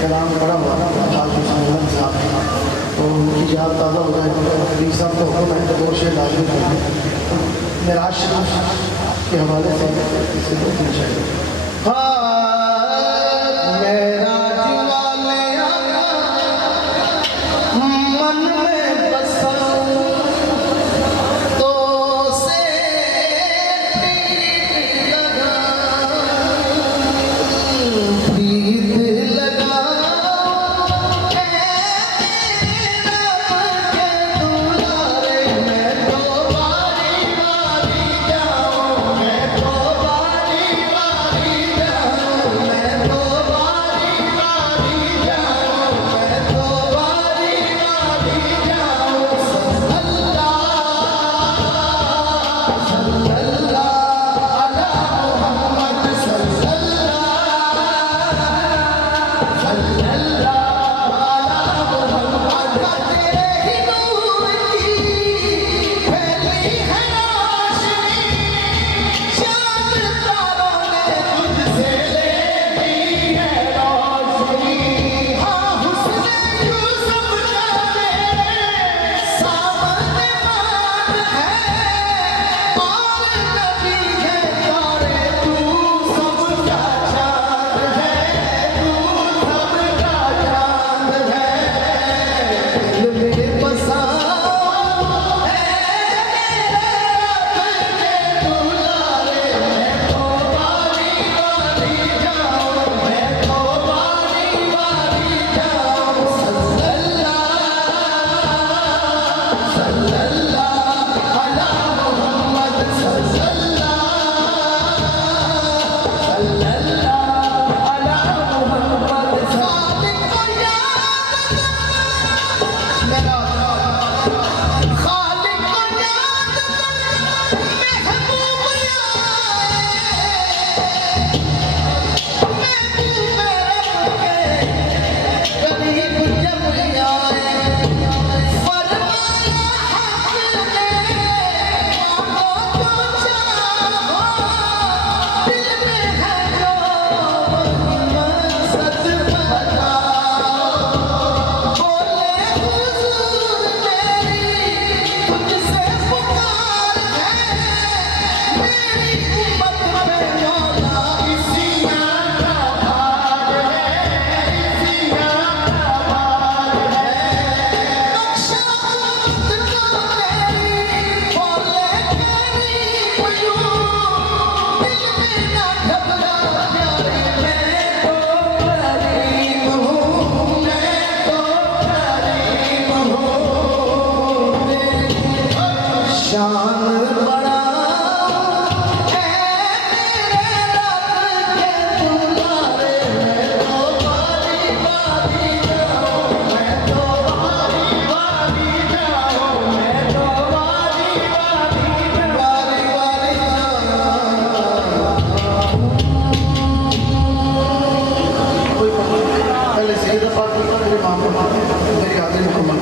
कलाम पढ़ा हुआ हाजी हुसैन साहब, तो उनकी याद ताज़ा हो जाए। हबीब साहब को हुक्म है तो वो शेर लाजमी करें। मेराज शरीफ के हवाले से इसे पूछना चाहिए। मेराज वाले आका मन में बसा तो से प्रीत लगा मेरी आदमी मुकम्मल